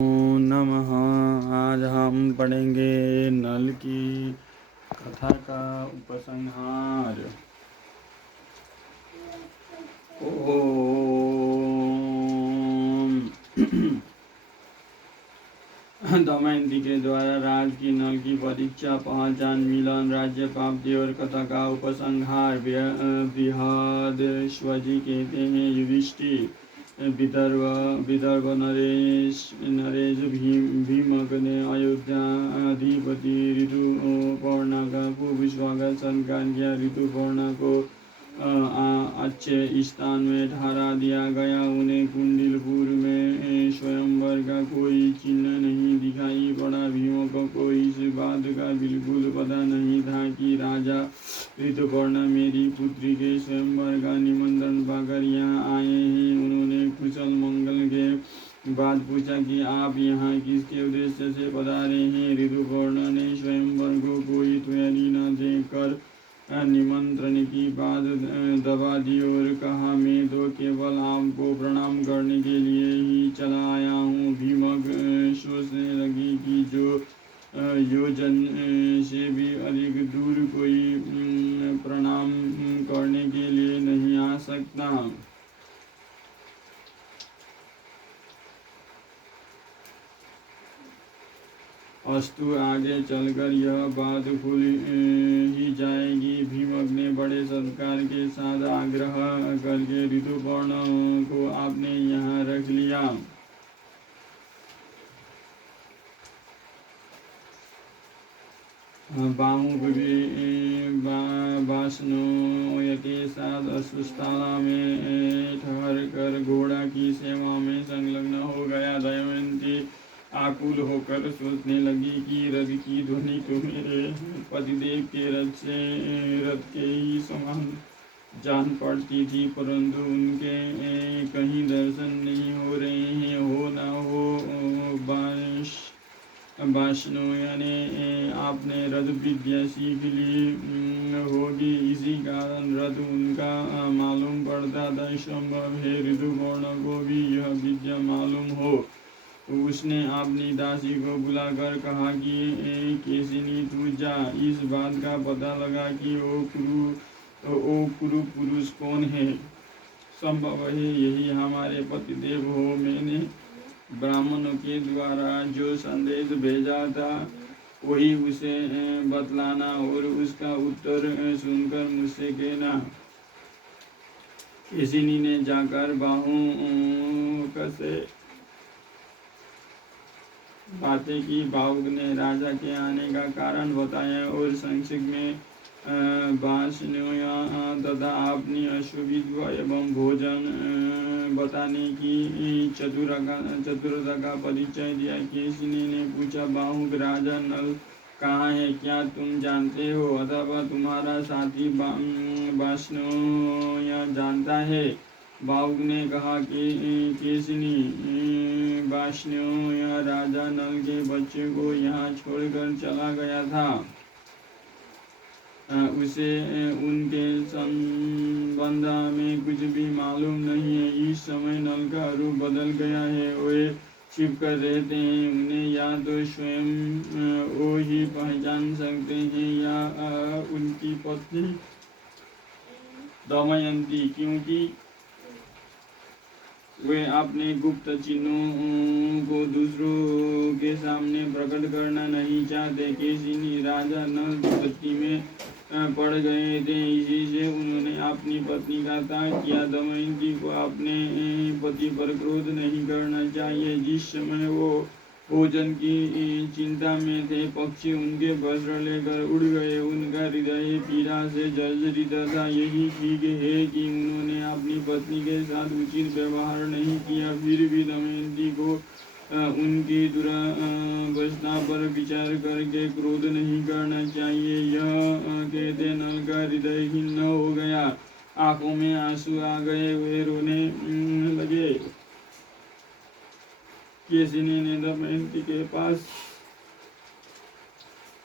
ओम नमः। आज हम पढ़ेंगे नल की कथा का उपसंहार। ओम दमयंती के द्वारा राज की नल की परीक्षा, पहचान, मिलन, राज्य प्राप्ति और कथा का उपसंहार। बृहदश्वजी कहते हैं, युधिष्ठिर विदर्भ नरेश भीमक ने अयोध्याधिपति ऋतुपर्णा का खूब स्वागत सत्कार किया। ऋतुपर्णा को अच्छे स्थान में ठहरा दिया गया। उन्हें कुंडलपुर में स्वयंवर का कोई चिन्ह नहीं दिखाई पड़ा। भीम को इस बात का बिल्कुल पता नहीं था कि राजा ऋतुपर्णा मेरी पुत्री के स्वयंवर का निमंत्रण पाकर यहाँ आए हैं। उन्होंने कुशल मंगल के बाद पूछा कि आप यहाँ किसके उद्देश्य से पधारे हैं। ऋतुपर्णा ने स्वयंवर को कोई तैयारी न देकर निमंत्रण की बात दबा दी और कहा, मैं तो केवल आपको प्रणाम करने के लिए ही चला आया हूँ। भीमक सोचने लगी कि जो योजन से भी अधिक दूर कोई प्रणाम करने के लिए नहीं आ सकता। अस्तु, आगे चलकर यह बात खुल ही जाएगी। भीमक ने बड़े सत्कार के साथ आग्रह करके ऋतुपर्ण को आपने यहाँ रख लिया। बाहुक वासनों के साथ अश्वत्थाला में ठहर कर घोड़ा की सेवा में संलग्न हो गया। दमयंती आकुल होकर सोचने लगी कि रथ की ध्वनि तो मेरे पतिदेव के रथ के ही समान जान पड़ती थी, परंतु उनके कहीं दर्शन नहीं हो रहे हैं। हो न हो वासनों ने आपने रथ विद्या सीख ली होगी, इसी कारण रथ उनका मालूम पड़ता था। संभव है ऋतुपर्ण को भी यह विद्या मालूम हो। उसने अपनी दासी को बुलाकर कहा कि केशिनी, तू जा इस बात का पता लगा कि वो कुरु पुरुष कौन है। संभव है यही हमारे पतिदेव हो। मैंने ब्राह्मणों के द्वारा जो संदेश भेजा था वही उसे बतलाना और उसका उत्तर सुनकर मुझसे कहना। केशिनी ने जाकर बाहुक से बातें की। बाहुक ने राजा के आने का कारण बताया और संक्षिप्त में वासनों तथा अपनी अशुभित्व एवं भोजन बताने की चतुरता का परिचय दिया। केशिनी ने पूछा, बाहुक, राजा नल कहाँ है, क्या तुम जानते हो अथवा तुम्हारा साथी वासनों जानता है। बाहुक ने कहा कि केशिनी, वासनों राजा नल के बच्चे को यहाँ छोड़कर चला गया था। उसे उनके संबंध में कुछ भी मालूम नहीं है। इस समय नल का रूप बदल गया है। वे छिप कर रहते हैं। उन्हें या तो स्वयं वो ही पहचान सकते हैं या उनकी पत्नी दमयंती, क्योंकि वे अपने गुप्त चिन्हों को दूसरों के सामने प्रकट करना नहीं चाहते। केशिनी, राजा नल विपत्ति में पड़ गए थे, इसी से उन्होंने अपनी पत्नी का त्याग किया। दमयंती को अपने पति पर क्रोध नहीं करना चाहिए। जिस समय वो भोजन की चिंता में थे, पक्षी उनके वस्त्र लेकर उड़ गए। उनका हृदय पीड़ा से जर्जरित था। यही ठीक है कि उन्होंने अपनी पत्नी के साथ उचित व्यवहार नहीं किया। फिर भी दमयंती को उनकी दुरावस्था पर विचार करके क्रोध नहीं करना चाहिए। यह कहते नल का हृदय खिन्न हो गया, आंखों में आंसू आ गए, वे रोने लगे। केशिनी ने दमयंती के पास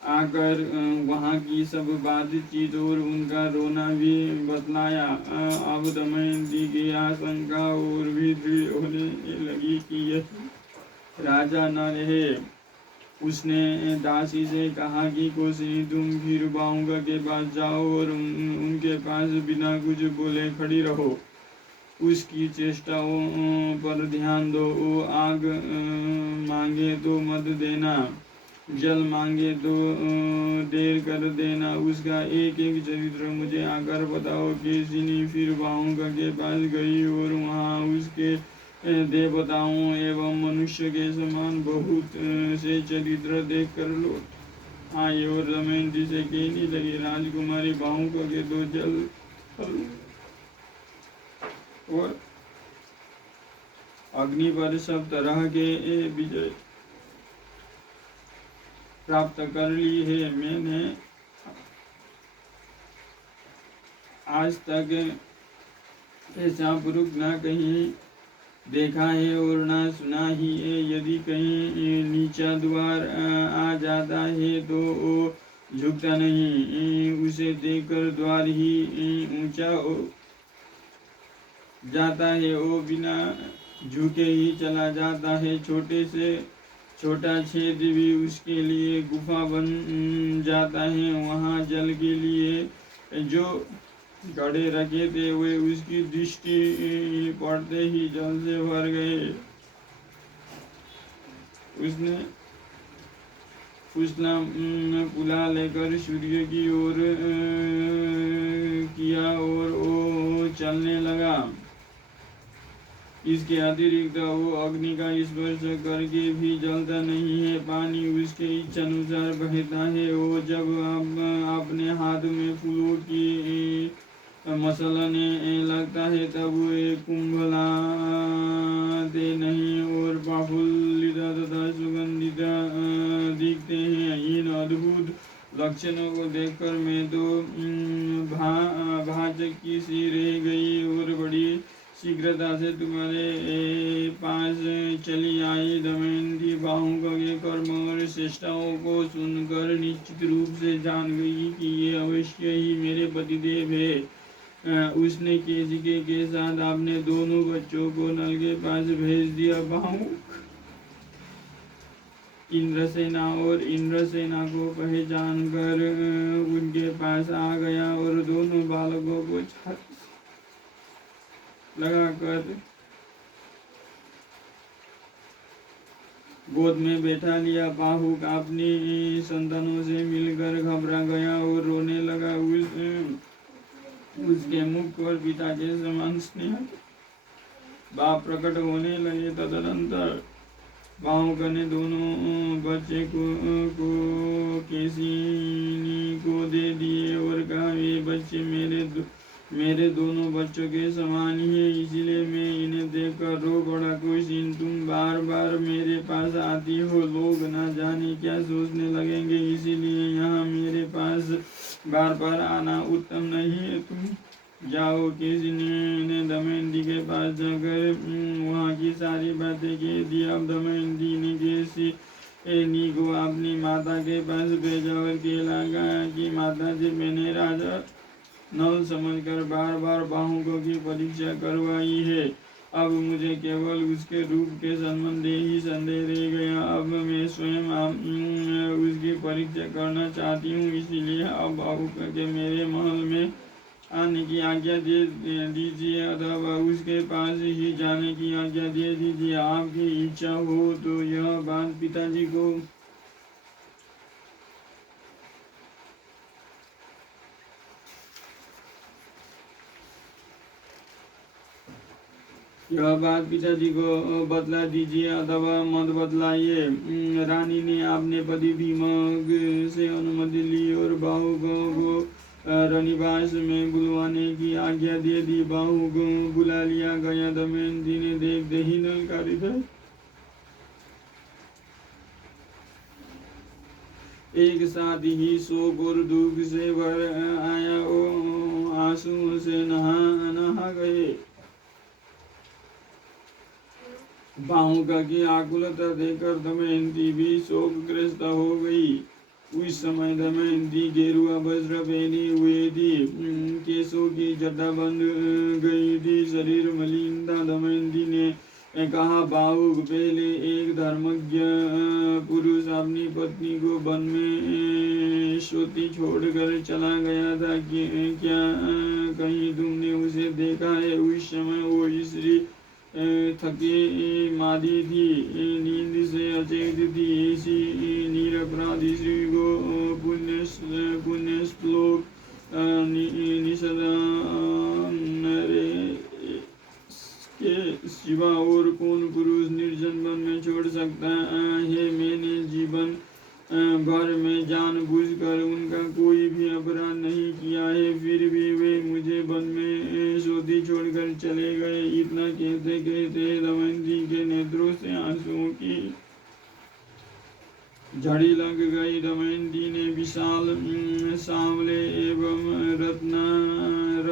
आकर वहाँ की सब बातचीत और उनका रोना भी बतलाया। अब दमयंती की आशंका और भी दृढ़ होने लगी कि राजा न रहे। उसने दासी से कहा कि कोशिनी तुम फिर बाहुका के पास जाओ और उनके पास बिना कुछ बोले खड़ी रहो। उसकी चेष्टाओं पर ध्यान दो। वो आग मांगे तो मत देना, जल मांगे तो देर कर देना। उसका एक एक चरित्र मुझे आकर बताओ। केशिनी फिर बाहुका के पास गई और वहाँ उसके देवताओं एवं मनुष्य के समान बहुत से चरित्र देख कर लौट आई और दमयंती से कहने लगी, राजकुमारी बाहुका के दो जल और अग्नि पर सब तरह के विजय प्राप्त कर ली है। मैंने आज तक ऐसा पुरुष न कहीं देखा है और ना सुना ही है। यदि कहीं नीचा द्वार आ जाता है तो वो झुकता नहीं, उसे देखकर द्वार ही ऊंचा हो जाता है, वो बिना झुके ही चला जाता है। छोटे से छोटा छेद भी उसके लिए गुफा बन जाता है। वहाँ जल के लिए जो घड़े रखे थे वे उसकी दृष्टि पड़ते ही जल से भर गए। उसने उसना पुला लेकर सूर्य की ओर किया और वो चलने लगा। इसके अतिरिक्त वो अग्नि का स्पर्श करके भी जलता नहीं है। पानी उसके इच्छानुसार बहता है। वो जब अपने हाथ में फूलों की मसलने लगता है तब वे कुंभलाते नहीं और प्रफुल्लित तथा सुगंधित दिखते हैं। इन अद्भुत लक्षणों को देखकर मैं तो भाचकी सी रह गई और बड़ी शीघ्रता से तुम्हारे पास चली आई। दमयंती बाहुका के कर्म और चेष्टाओं को सुनकर निश्चित रूप से जान गई कि ये अवश्य ही मेरे पतिदेव है। उसने केशिके के साथ अपने दोनों बच्चों को नल के पास भेज दिया। बाहुक इंद्रसेना और इंद्रसेना को पहचान कर उनके पास आ गया और दोनों बालकों को लगाकर गोद में बैठा लिया। बाहुक अपनी संतानों से मिलकर घबरा गया और रोने लगा। उसके मुख पर पिता के समान स्नेह भाव प्रकट होने लगे। तदनंतर बाहुक ने दोनों बच्चे को केशिनी को दे दिए और कहा, ये बच्चे मेरे दोनों बच्चों के समान ही है, इसलिए मैं इन्हें देखकर रो पड़ा। कोशिन तुम बार बार मेरे पास आती हो, लोग न जाने क्या सोचने लगेंगे, इसीलिए यहाँ मेरे पास बार बार आना उत्तम नहीं है। तुम जाओ। केशिनी ने दमयंती के पास जाकर वहाँ की सारी बातें कह दी। अब दमयंती ने केशिनी को अपनी माता के पास भेजा और कहला कि माता जी, मैंने राजा नल समझकर बार बार बाहुकों की परीक्षा करवाई है। अब मुझे केवल उसके रूप के संबंध ही संदेह रह गया। अब मैं स्वयं उसकी परीक्षा करना चाहती हूँ, इसीलिए अब बाहुक के मेरे महल में आने की आज्ञा दे दीजिए अथवा उसके पास ही जाने की आज्ञा दे दीजिए। आपकी इच्छा हो तो यह बात पिताजी को पिताजी को बतला दीजिए अथवा मत बतलाइए। रानी ने अपने पति भीमक से अनुमति ली और बाहुक को रनिवास में बुलवाने की आज्ञा दे दी। बाहुक बुला लिया गया। दमयंती ने देखते ही नल का हृदय एक साथ ही शोक और दुख से भर आया। आंसुओं से नहा गए। बाहुका की आकुलता देखकर दमयंती भी शोकग्रस्त हो गई। उस समय दमयंती गेरुआ वस्त्र पहनी हुई थी, केशों की जटा बंध गई थी, शरीर मलिन था। दमयंती ने कहा, बाहुक, पहले एक धर्मज्ञ पुरुष अपनी पत्नी को वन में सोती छोड़कर चला गया था। क्या कहीं तुमने उसे देखा है? उस समय वो स्त्री थकी मादी थी, नींद से अचेत थी। ऐसी निरपराधी स्त्री को पुण्य श्लोक के सिवा और कौन पुरुष निर्जन वन में छोड़ सकता है? मैंने जीवन भर में जानबूझकर उनका कोई भी अपराध नहीं किया है, फिर भी वे मुझे वन में सोती छोड़कर चले गए। इतना कहते कहते दमयंती के नेत्रों से आंसुओं की झड़ी लग गई। दमयंती ने विशाल सांवले एवं रत्नारे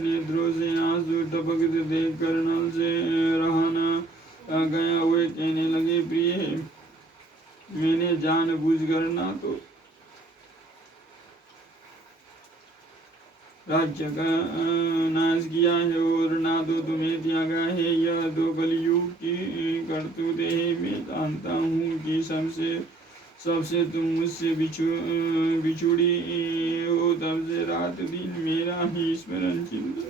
नेत्रों से आंसू टपकते देख कर नल से रहा न गया। वे कहने लगे, प्रिय, मैंने जानबूझकर ना तो राज्य का नाश किया है और ना तो तुम्हें त्यागा है। यह तो कलयुग की करतूत है। मैं जानता हूँ कि सबसे तुम मुझसे बिछुड़ी हो, तब से रात दिन मेरा ही स्मरण चिंतन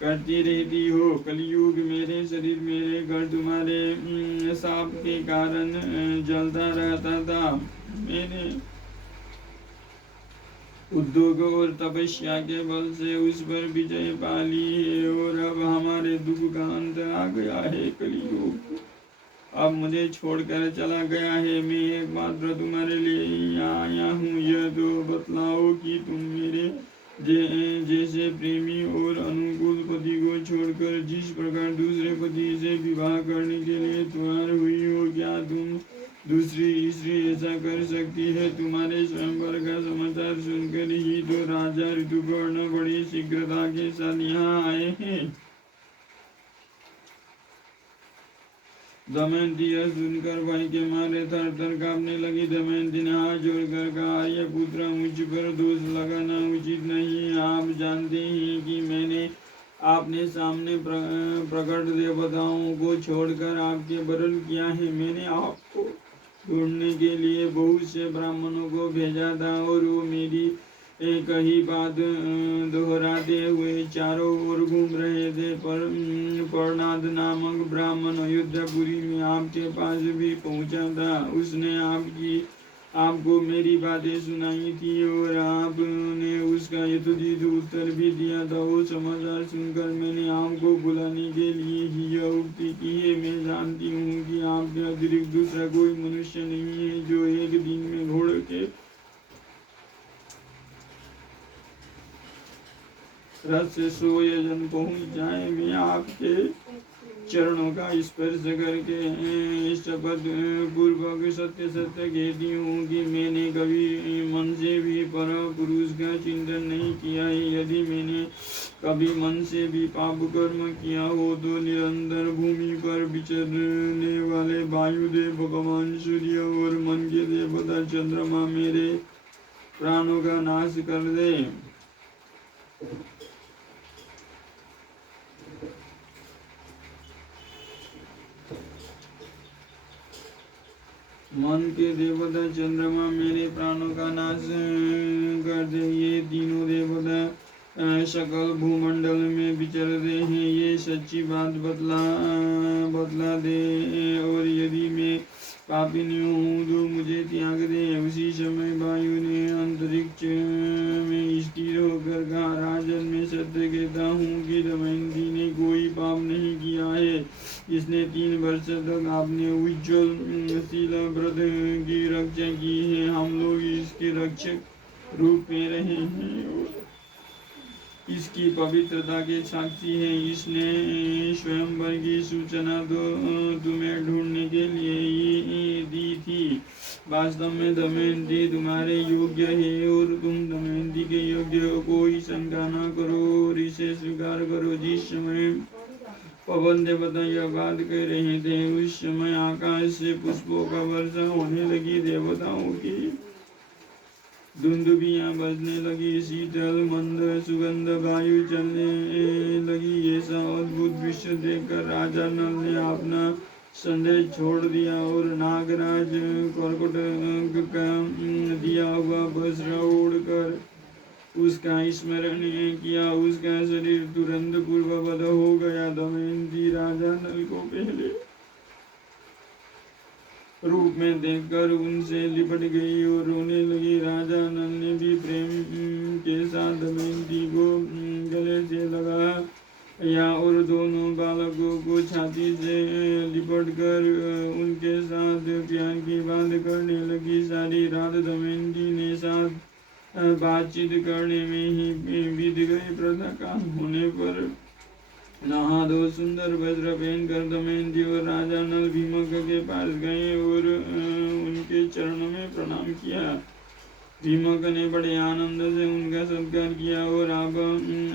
करती रहती हो। कलयुग मेरे शरीर, मेरे घर तुम्हारे साप के कारण जलता रहता था। मैंने उद्योग और तपस्या के बल से उस पर विजय पा ली है और अब हमारे दुख का अंत आ गया है। कलयुग अब मुझे छोड़कर चला गया है। मैं एकमात्र तुम्हारे लिए आया हूँ। यह तो बतलाओ कि तुम मेरे जैसे प्रेमी और अनुकूल पति को छोड़कर जिस प्रकार दूसरे पति से विवाह करने के लिए तैयार हुई हो, क्या तुम दूसरी स्त्री ऐसा कर सकती है? तुम्हारे स्वयंवर का समाचार सुनकर ही तो राजा ऋतुपर्ण बड़ी शीघ्रता के साथ यहाँ आए हैं। दमयंती यह सुनकर भय के मारे थर थर कांपने लगी। दमयंती ने हाथ जोड़कर कहा, आर्य पुत्र, मुझ पर दोष लगाना उचित नहीं। आप जानते हैं कि मैंने आपने सामने प्रकट देवताओं को छोड़कर आपके बरल किया है। मैंने आपको ढूंढने के लिए बहुत से ब्राह्मणों को भेजा था और वो मेरी एक ही बात दोहराते हुए चारों ओर घूम रहे थे। पर प्रणाद नामक ब्राह्मण अयोध्यापुरी में आपके पास भी पहुंचा था। उसने आपको मेरी बातें सुनाई थी और आपने उसका यथोचित उत्तर भी दिया था। वो समाचार सुनकर मैंने आपको बुलाने के लिए ही यह उक्ति की है। मैं जानती हूँ कि आपके अतिरिक्त दूसरा कोई मनुष्य नहीं है जो एक दिन में घोड़े के रथ से 100 योजन पहुँच जाए। मैं आपके चरणों का स्पर्श करके शपथ पूर्वक सत्य सत्य कहती हूँ कि मैंने कभी मन से भी पर पुरुष का चिंतन नहीं किया है। यदि मैंने कभी मन से भी पाप कर्म किया हो तो निरंतर भूमि पर विचरने वाले वायुदेव, भगवान सूर्य और मन के देवता चंद्रमा मेरे प्राणों का नाश कर दे। मन के देवता चंद्रमा मेरे प्राणों का नाश कर दे। ये तीनों देवता सकल भूमंडल में विचरते हैं। ये सच्ची बात बतला दे और यदि मैं पापिनी हूँ तो मुझे त्याग दे। उसी समय वायु ने अंतरिक्ष में स्थिर होकर कहा, राजन, मैं सत्य कहता हूँ कि दमयंती ने कोई पाप नहीं किया है। इसने 3 वर्ष तक आपने उज्ज्वल शीला व्रत की रक्षा की है। हम लोग इसके रक्षक रूप में रहे हैं और इसकी पवित्रता के साक्षी हैं। इसने स्वयंवर की सूचना तो तुम्हें ढूंढने के लिए ही दी थी। वास्तव में दमयंती तुम्हारे योग्य है और तुम दमयंती के योग्य हो। कोई शंका न करो और इसे स्वीकार करो। जिस समय पवन देवता यह बात कह रहे थे उस समय आकाश से पुष्पों का वर्षा होने लगी। देवताओं की धुंदुभियाँ बजने लगी, शीतल मंद सुगंध वायु चलने लगी। ऐसा अद्भुत दृश्य देखकर राजा नल ने अपना संदेश छोड़ दिया और नागराज कर्कट का दिया हुआ वज्र उड़कर उसका स्मरण किया। उसका शरीर तुरंत पूर्ववत हो गया। दमयंती राजा नल को पहले रूप में देखकर उनसे लिपट गई और रोने लगी। राजा नल ने भी प्रेम के साथ दमयंती को गले से लगाया और दोनों बालकों को छाती से लिपट कर उनके साथ प्यार की बात करने लगी। सारी रात दमयंती ने साथ बातचीत करने में ही बीत गई। प्रातः काल होने पर नहा दो सुंदर वस्त्र पहनकर दमयंती और राजा नल भीमक के पास गए और उनके चरणों में प्रणाम किया। भीमक ने बड़े आनंद से उनका सत्कार किया और अब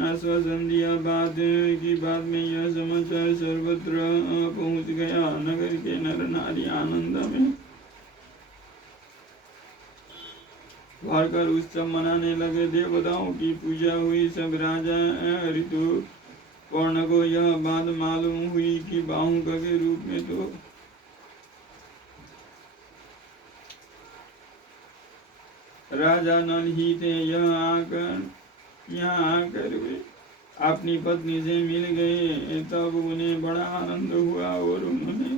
आश्वासन दिया। बाद की बात में यह समाचार सर्वत्र पहुंच गया। नगर के नर नारी आनंद में भरकर उत्सव मनाने लगे। देवताओं की पूजा हुई। सब राजा ऋतु पर्ण को यह बात मालूम हुई कि बाहुक के रूप में तो राजा नल ही थे। यहाँ आकर वे अपनी पत्नी से मिल गए। तब उन्हें बड़ा आनंद हुआ और उन्होंने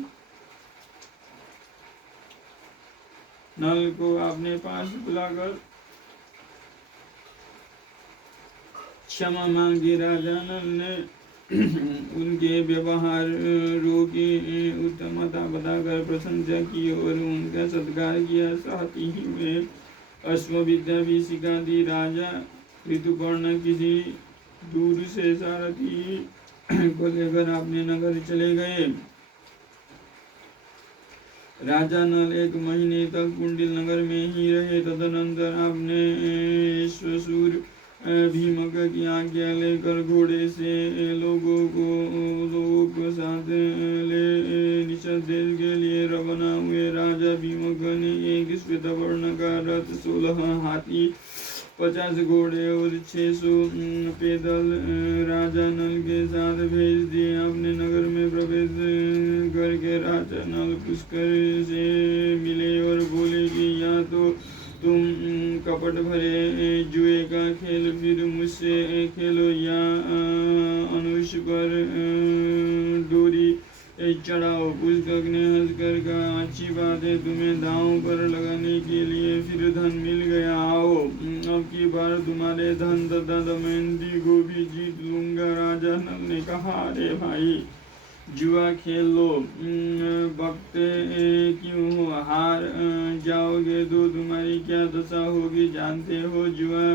नल को अपने पास बुलाकर क्षमा मांगी। राजा नल ने उनके व्यवहारों की उत्तमता बताकर प्रशंसा की और उनका सत्कार किया। साथ ही वे अश्वविद्या भी सिखा दी। राजा ऋतुपर्ण किसी दूर से सारथी को लेकर अपने नगर चले गए। राजा नल 1 महीने तक कुंडिल नगर में ही रहे। तदनंतर अपने ससुर भीमक की आज्ञा लेकर घोड़े से लोगों को साथ ले निषद देश के लिए रवाना हुए। राजा भीमक ने एक श्वेतवर्ण का रथ, 16 हाथी, 50 घोड़े और 600 पैदल राजा नल के साथ भेज दिए। अपने नगर में प्रवेश करके राजा नल पुष्कर से मिले और बोले कि या तो तुम कपट भरे जुए का खेल फिर मुझसे खेलो या अनुष पर डोरी चढ़ाओ। पुष्कर ने हंसकर कहा, अच्छी बात है, तुम्हें दांव पर लगाने के लिए फिर धन मिल गया। आओ, अब की बार तुम्हारे धन तथा दमयंती को भी जीत लूंगा। राजा नल ने कहा, अरे भाई, जुआ खेल लो, बकते क्यों हो? हार जाओगे तो तुम्हारी क्या दशा होगी जानते हो? जुआ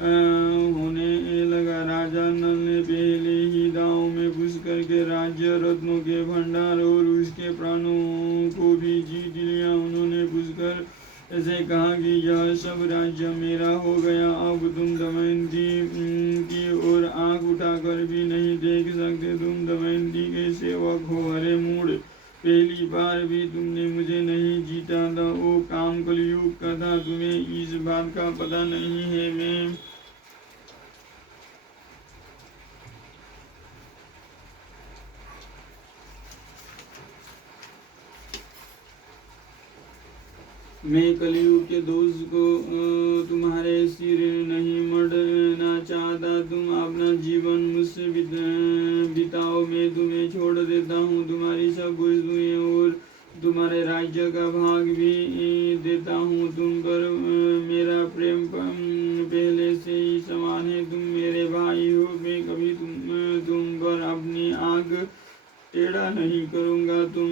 होने लगा। राजा नल ने पहले ही दांव में पुष्कर के राज्य, रत्नों के भंडार और उसके प्राणों को भी जीत लिया। उन्होंने पुष्कर ऐसे कहा कि यह सब राज्य मेरा हो गया। अब तुम दमयंती की ओर आंख उठाकर भी नहीं देख सकते। तुम दमयंती के सेवक हो। अरे मूढ़, पहली बार भी तुमने मुझे नहीं जीता था। वो काम कलयुग का था, तुम्हें इस बात का पता नहीं है। मैं कलयुग के दोष को तुम्हारे सिर नहीं मढ़ना चाहता। तुम अपना जीवन मुझसे बिताओ, मैं तुम्हें छोड़ देता हूँ। तुम्हारी सब वस्तुएं और तुम्हारे राज्य का भाग भी देता हूँ। तुम पर मेरा प्रेम पहले से ही समान है। तुम मेरे भाई हो। मैं कभी तुम पर अपनी आँख टेढ़ा नहीं करूँगा। तुम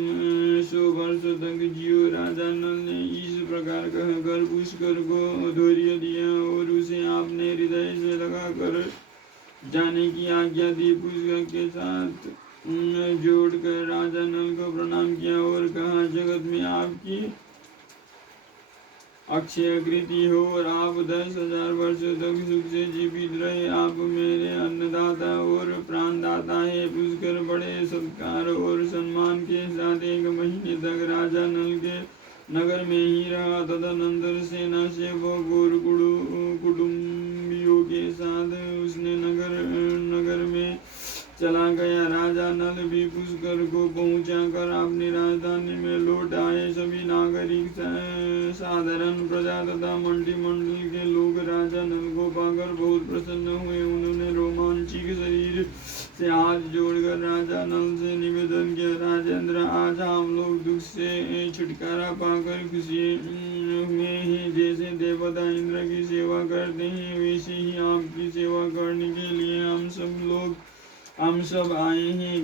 100 वर्ष तक जियो। राजा नल ने इस प्रकार कहकर पुष्कर को धैर्य दिया और उसे आपने हृदय से लगाकर जाने की आज्ञा दी। पुष्कर के साथ जोड़कर राजा नल को प्रणाम किया और कहा, जगत में आपकी अक्षय कृति हो और आप 10,000 वर्ष तक सुख से जीवित रहे। आप मेरे अन्नदाता और प्राणदाता है। पुष्कर बड़े सत्कार और सम्मान के साथ 1 महीने तक राजा नल के नगर में ही रहा। तदनंतर सेना से वह गौर कुटुंबियों के साथ उसने नगर में चला गया। राजा नल भी पुष्कर को पहुंचाकर अपनी राजधानी में लौट आए। सभी नागरिक, साधारण प्रजा तथा मंत्रिमंडल के लोग राजा नल को पाकर बहुत प्रसन्न हुए। उन्होंने रोमांचित शरीर से हाथ जोड़कर राजा नल से निवेदन किया, राजेंद्र, आज हम लोग दुख से छुटकारा पाकर खुशी हुए हैं। जैसे देवता इंद्र की सेवा करते हैं वैसे ही आपकी सेवा करने के लिए हम सब आए हैं।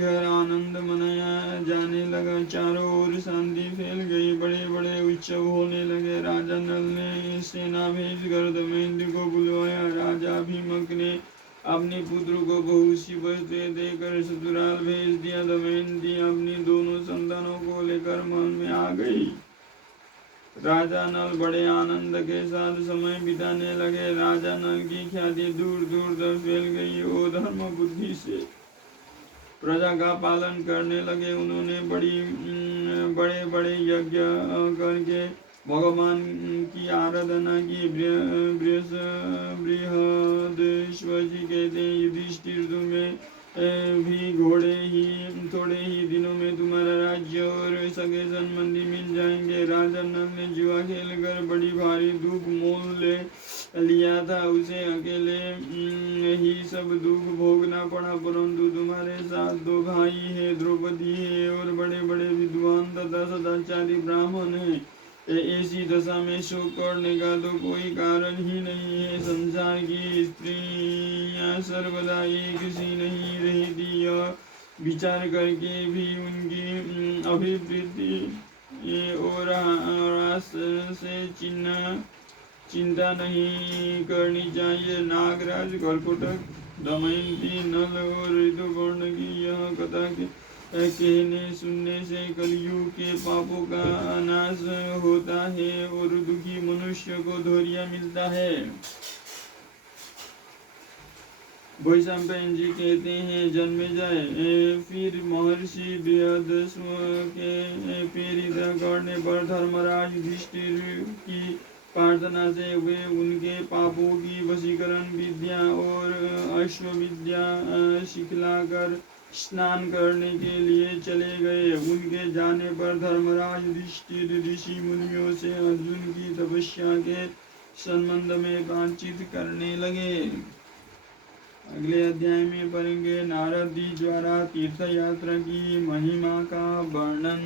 घर आनंद मनाया जाने लगा। चारों ओर शांति फैल गई। बड़े बड़े उत्सव होने लगे। राजा नल ने सेना भेजकर दमयंती को बुलवाया। राजा भीमक ने अपने पुत्र को बहुत सी वस्तुएं देकर ससुराल भेज दिया। दमयंती अपनी दोनों संतानों को लेकर महल में आ गई। राजा नल बड़े आनंद के साथ समय बिताने लगे। राजा नल की ख्याति दूर दूर तक फैल गई। वो धर्म बुद्धि से प्रजा का पालन करने लगे। उन्होंने बड़े बड़े यज्ञ करके भगवान की आराधना की। बृहदेश्वर जी कहते हैं, युधिष्ठिर तुम्हें भी थोड़े ही दिनों में तुम्हारा राज्य और सगे संबंधी मिल जाएंगे। राजा नल ने जुआ खेलकर बड़ी भारी दुख मोल ले लिया था। उसे अकेले ही सब दुख भोगना पड़ा। परंतु तुम्हारे साथ दो भाई है, द्रौपदी है और बड़े बड़े विद्वान तथा सदाचारी ब्राह्मण है। ऐसी दशा में शोक करने का तो कोई कारण ही नहीं है। संसार की स्त्रियां सर्वदा एक सी नहीं रहती। यह विचार करके भी उनकी अभिवृद्धि और ह्रास से चिंता नहीं करनी चाहिए। नागराज, कर्कोटक, दमयंती, नल और ऋतुपर्ण की यह कथा कहने सुनने से कलयुग के पापों का नाश होता है और दुखी मनुष्य को धैर्य मिलता है। वैशंपायन जी कहते हैं, जन्मेजय, फिर महर्षि बृहदस्व के पैर करने पर धर्मराज युधिष्ठिर की प्रार्थना से वे उनके पापों की वशीकरण विद्या और अश्वविद्या सिखलाकर स्नान करने के लिए चले गए। उनके जाने पर धर्मराज युधिष्ठिर ऋषि मुनियों से अर्जुन की तपस्या के संबंध में बातचीत करने लगे। अगले अध्याय में पढ़ेंगे नारद जी द्वारा तीर्थ यात्रा की महिमा का वर्णन।